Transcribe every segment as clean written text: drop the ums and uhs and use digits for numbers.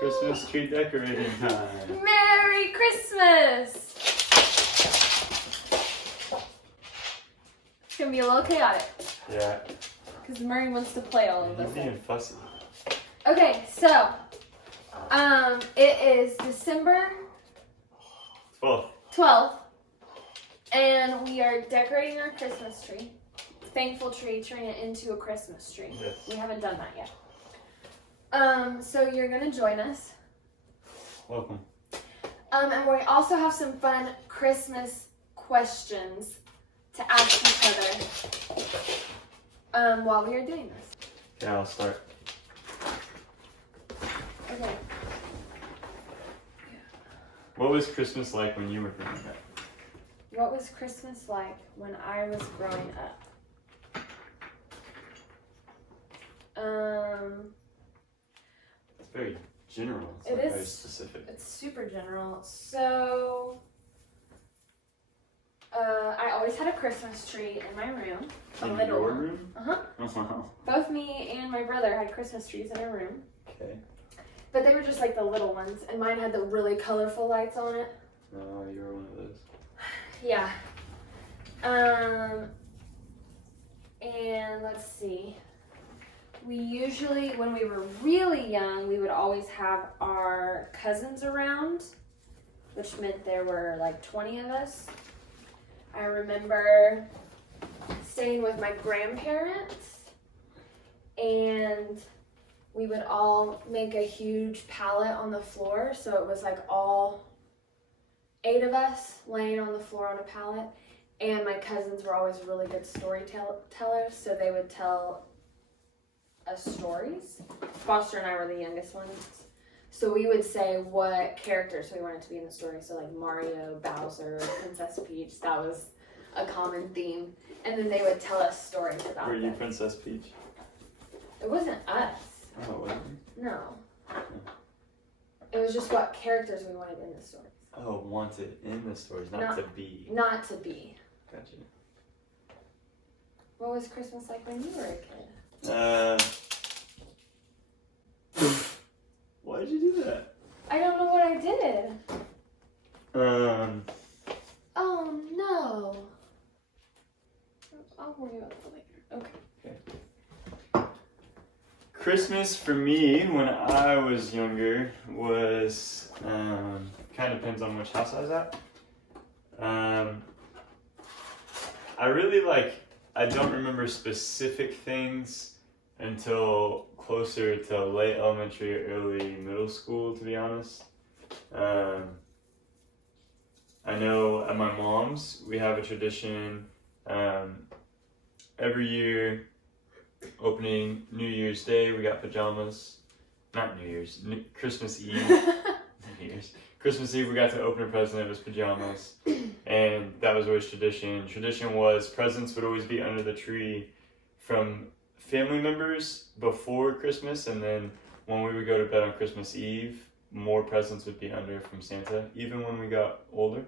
Christmas tree decorating time. Merry Christmas! It's gonna be a little chaotic. Yeah. Because Murray wants to play all of He's this. being fussy. Okay, so it is December 12th, and we are decorating our Christmas tree. Thankful tree, turning it into a Christmas tree. Yes. We haven't done that yet. So you're gonna join us. Welcome. And we also have some fun Christmas questions to ask each other while we are doing this. Yeah, I'll start. Okay. What was Christmas like when you were growing up? What was Christmas like when I was growing up? It's very general. It's It not is. very specific. It's super general. So, I always had a Christmas tree in my room. A In little your one. room? Uh-huh. Wow. Both me and my brother had Christmas trees in our room. Okay. But they were just like the little ones, and mine had the really colorful lights on it. No, you were one of those. Yeah. And let's see. We usually, when we were really young, we would always have our cousins around, which meant there were like 20 of us. I remember staying with my grandparents, and we would all make a huge pallet on the floor, so it was like all 8 of us laying on the floor on a pallet. And my cousins were always really good storytellers, so they would tell us stories. Foster and I were the youngest ones, so we would say what characters we wanted to be in the story. So like Mario, Bowser, Princess Peach, that was a common theme. And then they would tell us stories about Were you them. Princess Peach? It wasn't us. Oh, wasn't you? No. It was just what characters we wanted in the story. Oh, wanted in the stories, not to be. Not to be. Gotcha. What was Christmas like when you were a kid? Why did you do that? I don't know what I did. Oh no. I'll worry about that later. Okay. Christmas for me when I was younger was kind of depends on which house I was at. I really I don't remember specific things until closer to late elementary, early middle school, to be honest. I know at my mom's we have a tradition every year. Opening New Year's Day, we got pajamas. Not New Year's, Christmas Eve. New Year's. Christmas Eve, we got to open a present. It was pajamas, and that was always tradition. Tradition was presents would always be under the tree from family members before Christmas, and then when we would go to bed on Christmas Eve, more presents would be under from Santa, even when we got older.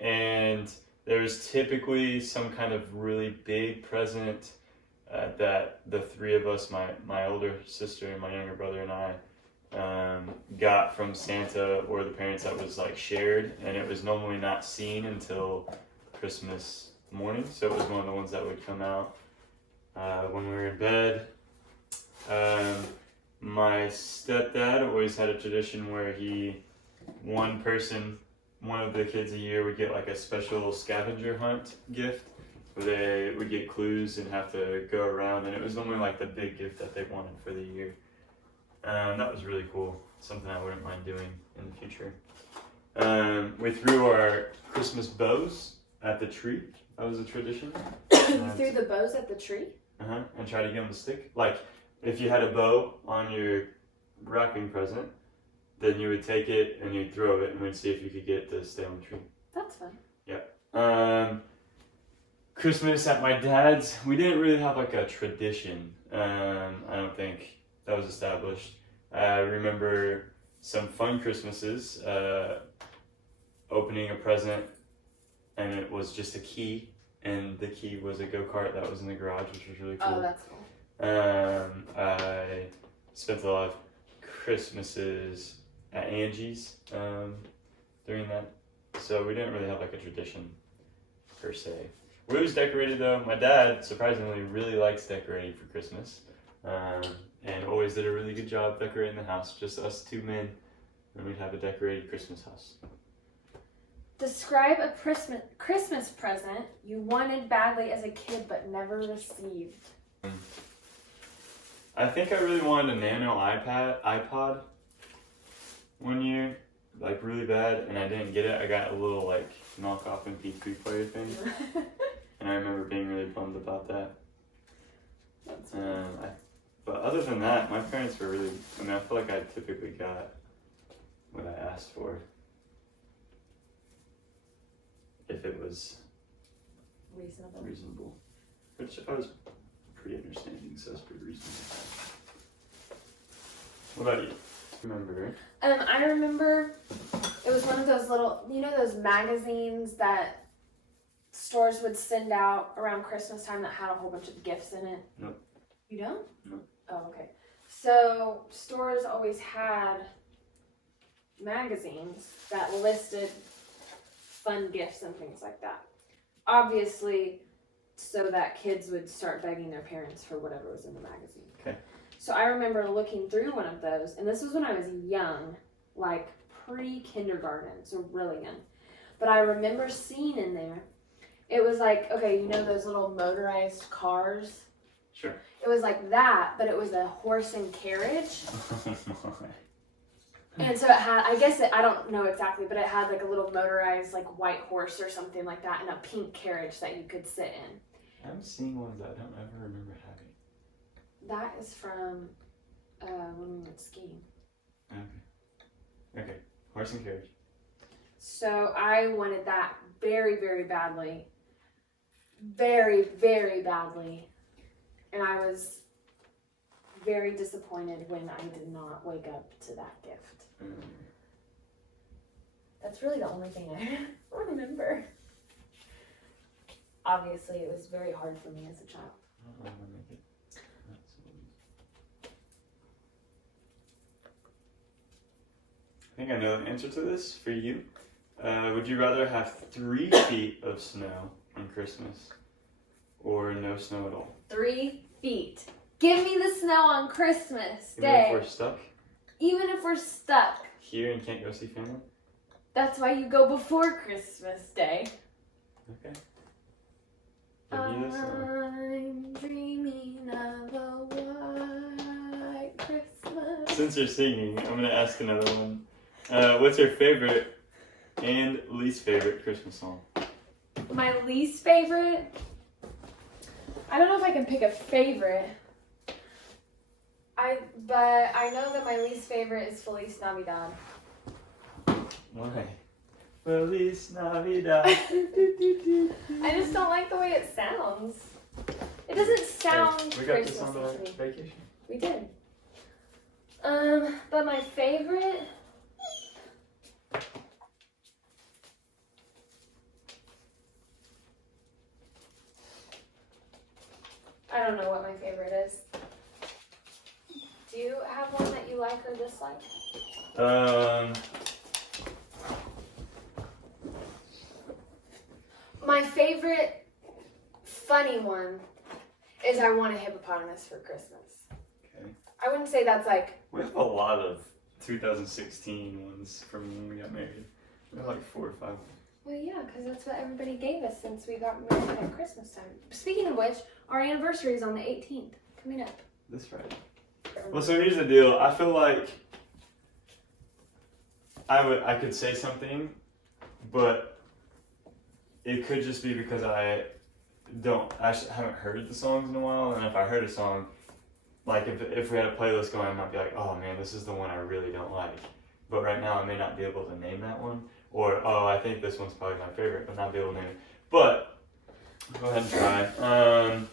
And there's typically some kind of really big present that the 3 of us, my older sister and my younger brother and I, got from Santa or the parents that was shared, and it was normally not seen until Christmas morning, so it was one of the ones that would come out when we were in bed. My stepdad always had a tradition where one of the kids a year would get a special scavenger hunt gift where they would get clues and have to go around, and it was normally the big gift that they wanted for the year. That was really cool. Something I wouldn't mind doing in the future. We threw our Christmas bows at the tree. That was a tradition. You threw the bows at the tree? And try to get them to stick. If you had a bow on your wrapping present, then you would take it and you'd throw it and we'd see if you could get it to stay on the tree. That's fun. Yeah. Christmas at my dad's, we didn't really have a tradition. I don't think that was established. I remember some fun Christmases, opening a present and it was just a key, and the key was a go-kart that was in the garage, which was really cool. Oh, that's cool. I spent a lot of Christmases at Angie's during that, so we didn't really have like a tradition per se. We always decorated though. My dad surprisingly really likes decorating for Christmas, and always did a really good job decorating the house. Just us two men, and we'd have a decorated Christmas house. Describe a Christmas present you wanted badly as a kid but never received. I think I really wanted a nano iPod one year, like really bad, and I didn't get it. I got a little like knockoff MP3 player thing, and I remember being really bummed about that. That's funny. But other than that, my parents were really, I mean, I feel like I typically got what I asked for. If it was reasonable. Which I was pretty understanding, so it's pretty reasonable. What about you? Remember? I remember it was one of those little, those magazines that stores would send out around Christmas time that had a whole bunch of gifts in it? Nope. You don't? Nope. Oh, okay. So stores always had magazines that listed fun gifts and things like that. Obviously, so that kids would start begging their parents for whatever was in the magazine. Okay. So I remember looking through one of those, and this was when I was young, like pre-kindergarten, so really young. But I remember seeing in there, it was like, okay, those little motorized cars? Sure. It was like that, but it was a horse and carriage. And so it had, I don't know exactly, but it had like a little motorized like white horse or something like that and a pink carriage that you could sit in. I'm seeing ones that I don't ever remember having. That is from when we went skiing. Okay. Horse and carriage. So I wanted that very, very badly. Very, very badly. And I was very disappointed when I did not wake up to that gift. That's really the only thing I remember. Obviously, it was very hard for me as a child. I don't want to make it. I think I know the answer to this for you. Would you rather have 3 feet of snow on Christmas or no snow at all? 3 feet. Give me the snow on Christmas Even Day. if we're stuck Even if we're stuck. here and can't go see family? That's why you go before Christmas Day. Okay. Give me this I'm dreaming of a white Christmas. Since you're singing, I'm going to ask another one. What's your favorite and least favorite Christmas song? My least favorite? I don't know if I can pick a favorite. But I know that my least favorite is Feliz Navidad. Why? Feliz Navidad. I just don't like the way it sounds. It doesn't sound We got this on Christmassy the to me. vacation. We did. But my favorite. I don't know what my favorite is. Do you have one that you like or dislike? My favorite funny one is I Want a Hippopotamus for Christmas. Okay. I wouldn't say that's like, We have a lot of 2016 ones from when we got married. We have like 4 or 5. well, yeah, because that's what everybody gave us since we got married at Christmas time. Speaking of which, our anniversary is on the 18th, coming up. This Friday. Well, so here's the deal. I feel like I could say something, but it could just be because I haven't heard the songs in a while, and if I heard a song, like if we had a playlist going, I might be like, oh man, this is the one I really don't like. But right now I may not be able to name that one, or oh, I think this one's probably my favorite, but not be able to name it. But go ahead and try.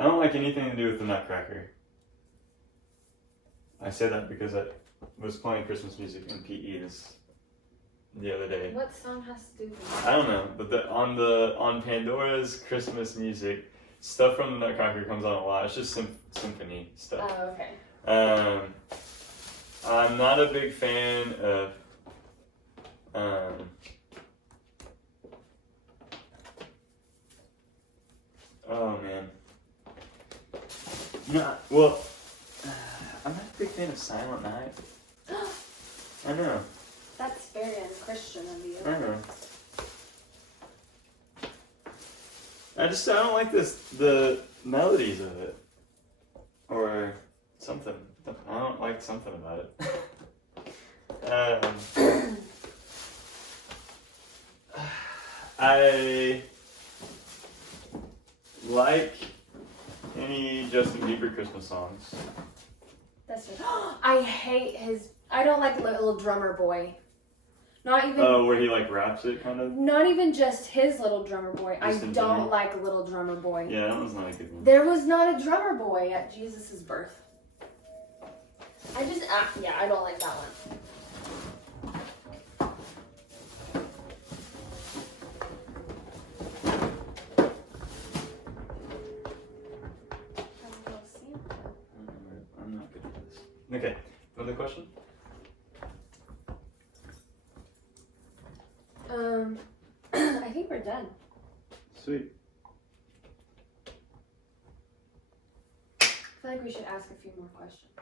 I don't like anything to do with the Nutcracker. I say that because I was playing Christmas music in PE the other day. What song has to do with I don't know, but on Pandora's Christmas music, stuff from the Nutcracker comes on a lot. It's just symphony stuff. Oh, okay. I'm not a big fan of oh man. No, well, I'm not a big fan of Silent Night. I know. That's very unchristian of you. I know. I don't like the melodies of it. Or something. I don't like something about it. I like any Justin Bieber Christmas songs. That's it. I hate his. I don't like Little Drummer Boy. Not even. Oh, where he like raps it, kind of. Not even just his Little Drummer Boy. Just I in don't general? like Little Drummer Boy. Yeah, that one's not a good one. There was not a drummer boy at Jesus' birth. I don't like that one. I'm not good at this. Okay, another question? I think we're done. Sweet. I feel like we should ask a few more questions.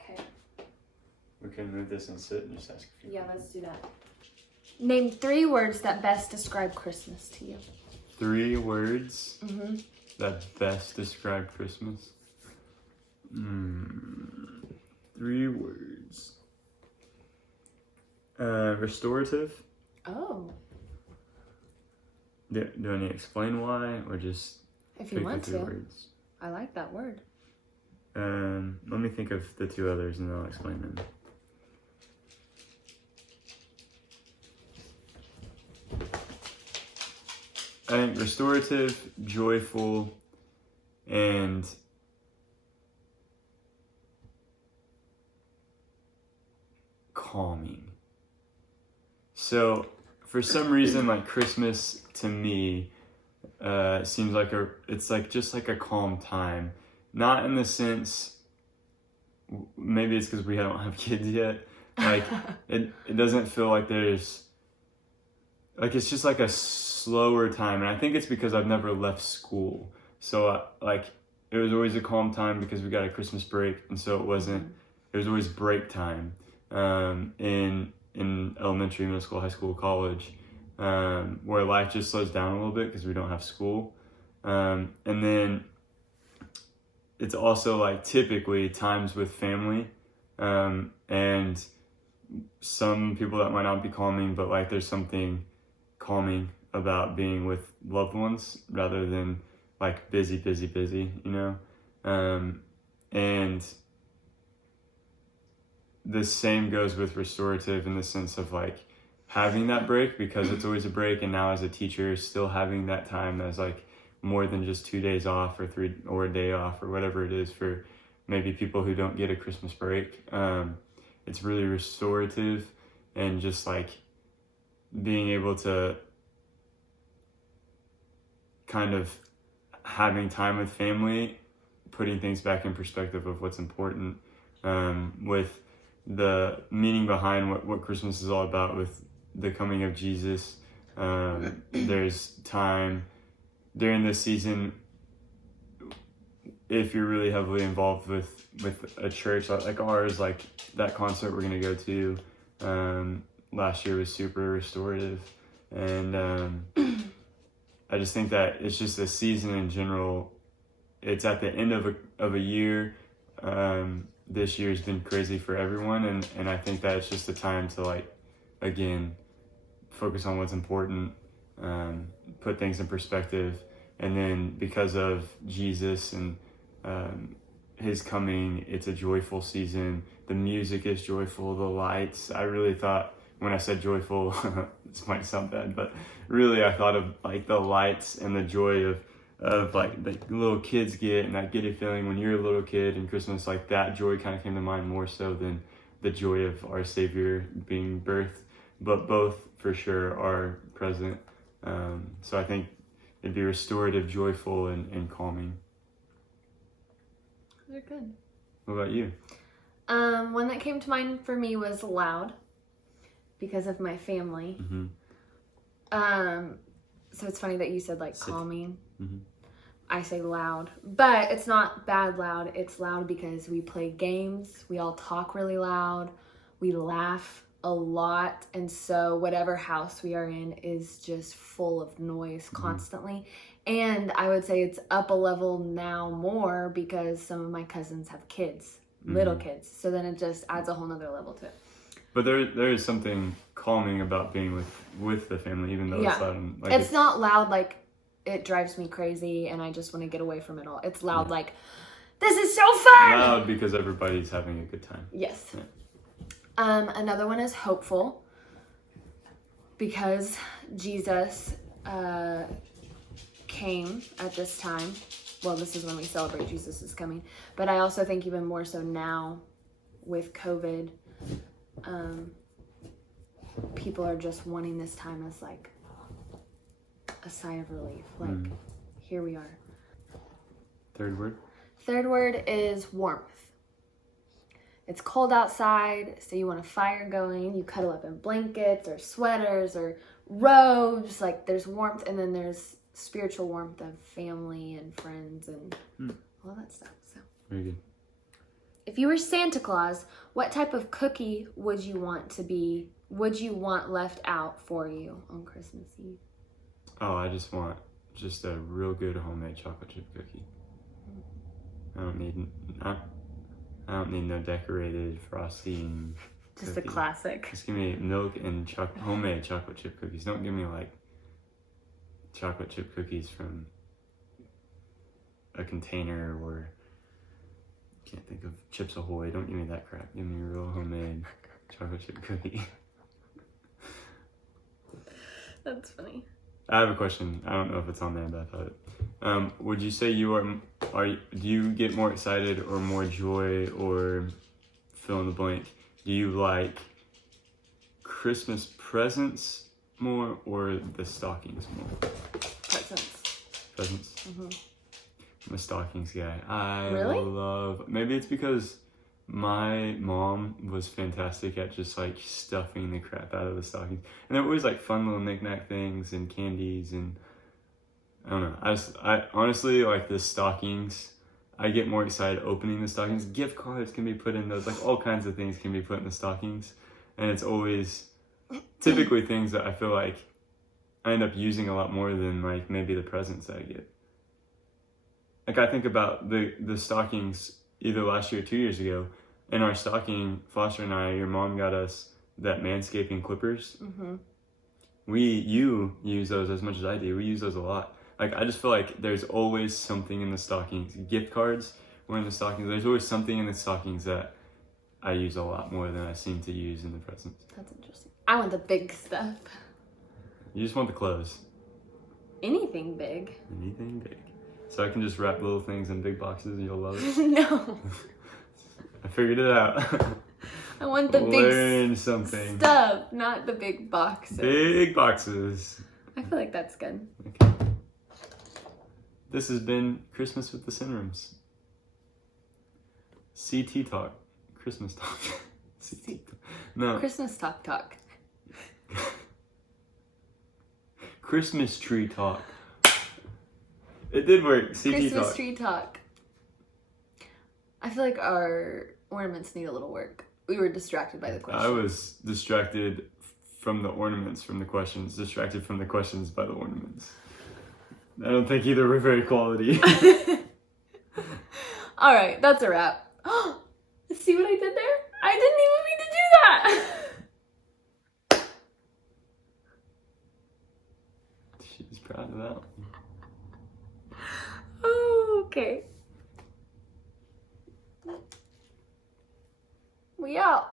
Okay. We can move this and sit and just ask a few. Yeah, let's do that. Name 3 words that best describe Christmas to you. 3 words Mm-hmm. that best describe Christmas. 3 words. Restorative. Oh. Do I need to explain why, or just If you pick want the 3 to. words? I like that word. Let me think of the 2 others and then I'll explain them. I think restorative, joyful, and calming. So, for some reason, like Christmas to me seems like it's like just like a calm time. Not in the sense, maybe it's because we don't have kids yet. Like it doesn't feel like there's like it's just like a slower time, and I think it's because I've never left school. So like it was always a calm time because we got a Christmas break, and so it was always break time in elementary, middle school, high school, college, where life just slows down a little bit because we don't have school, and then it's also like typically times with family, and some people that might not be calming, but like there's something calming about being with loved ones rather than like busy, you know? And the same goes with restorative in the sense of like having that break, because it's always a break, and now as a teacher still having that time as like more than just 2 days off or 3 or a day off or whatever it is for maybe people who don't get a Christmas break. It's really restorative, and just like being able to kind of having time with family, putting things back in perspective of what's important, with the meaning behind what Christmas is all about, with the coming of Jesus. There's time during this season, if you're really heavily involved with a church like ours, like that concert we're gonna go to last year was super restorative, and I just think that it's just a season in general. It's at the end of a year. This year's been crazy for everyone, and I think that it's just a time to like again focus on what's important, put things in perspective, and then because of Jesus and his coming, it's a joyful season. The music is joyful, the lights. I really thought when I said joyful, this might sound bad, but really I thought of like the lights and the joy of like the little kids get, and that giddy feeling when you're a little kid, and Christmas, like that joy kind of came to mind more so than the joy of our Savior being birthed, but both for sure are present. So I think it'd be restorative, joyful, and calming. Those are good. What about you? One that came to mind for me was loud because of my family. Mm-hmm. So it's funny that you said like calming. Mm-hmm. I say loud, but it's not bad loud. It's loud because we play games. We all talk really loud. We laugh a lot. And so whatever house we are in is just full of noise constantly. And I would say it's up a level now more because some of my cousins have kids, little kids. So then it just adds a whole nother level to it. But there is something calming about being with the family, even though it's loud. And, like, it's not loud like it drives me crazy and I just want to get away from it all. It's loud like, this is so fun! Loud because everybody's having a good time. Yes. Yeah. Another one is hopeful because Jesus came at this time. Well, this is when we celebrate Jesus is coming. But I also think even more so now with COVID, people are just wanting this time as like a sigh of relief. Like, here we are. Third word? Third word is warmth. It's cold outside, so you want a fire going. You cuddle up in blankets or sweaters or robes. Like, there's warmth, and then there's spiritual warmth of family and friends and all that stuff. So, very good. if you were Santa Claus, what type of cookie would you want left out for you on Christmas Eve? Oh, I just want a real good homemade chocolate chip cookie. I don't need no decorated frosting. Just cookie. a classic. Just give me milk and homemade chocolate chip cookies. Don't give me like chocolate chip cookies from a container or can't think of Chips Ahoy. Don't give me that crap. Give me a real homemade chocolate chip cookie. That's funny. I have a question. I don't know if it's on there, but I thought it. Would you say do you get more excited or more joy or fill in the blank? Do you like Christmas presents more or the stockings more? Presents. Mm-hmm. I'm a stockings guy. I Really? maybe it's because my mom was fantastic at just like stuffing the crap out of the stockings. And they're always like fun little knick-knack things and candies and I don't know. I honestly like the stockings. I get more excited opening the stockings. Gift cards can be put in those, like all kinds of things can be put in the stockings. And it's always typically things that I feel like I end up using a lot more than like maybe the presents that I get. Like I think about the stockings either last year or 2 years ago. In our stocking, Foster and I, your mom got us that manscaping clippers. Mm-hmm. You use those as much as I do. We use those a lot. Like I just feel like there's always something in the stockings. Gift cards were in the stockings. There's always something in the stockings that I use a lot more than I seem to use in the presents. That's interesting. I want the big stuff. You just want the clothes. Anything big. Anything big. So I can just wrap little things in big boxes and you'll love it. No. I figured it out. I want the Learn big something. stuff, not the big boxes. Big boxes. I feel like that's good. Okay. This has been Christmas with the Cinrams. CT Talk. Christmas Talk. CT Talk. No. Christmas talk. Christmas Tree Talk. It did work. CT Christmas Talk. tree talk. I feel like our ornaments need a little work. We were distracted by the question. I was distracted from the ornaments, from the questions. Distracted from the questions by the ornaments. I don't think either were very quality. All right, that's a wrap. See what I did there? I didn't even mean to do that. She's proud of that one. Oh, okay. We out.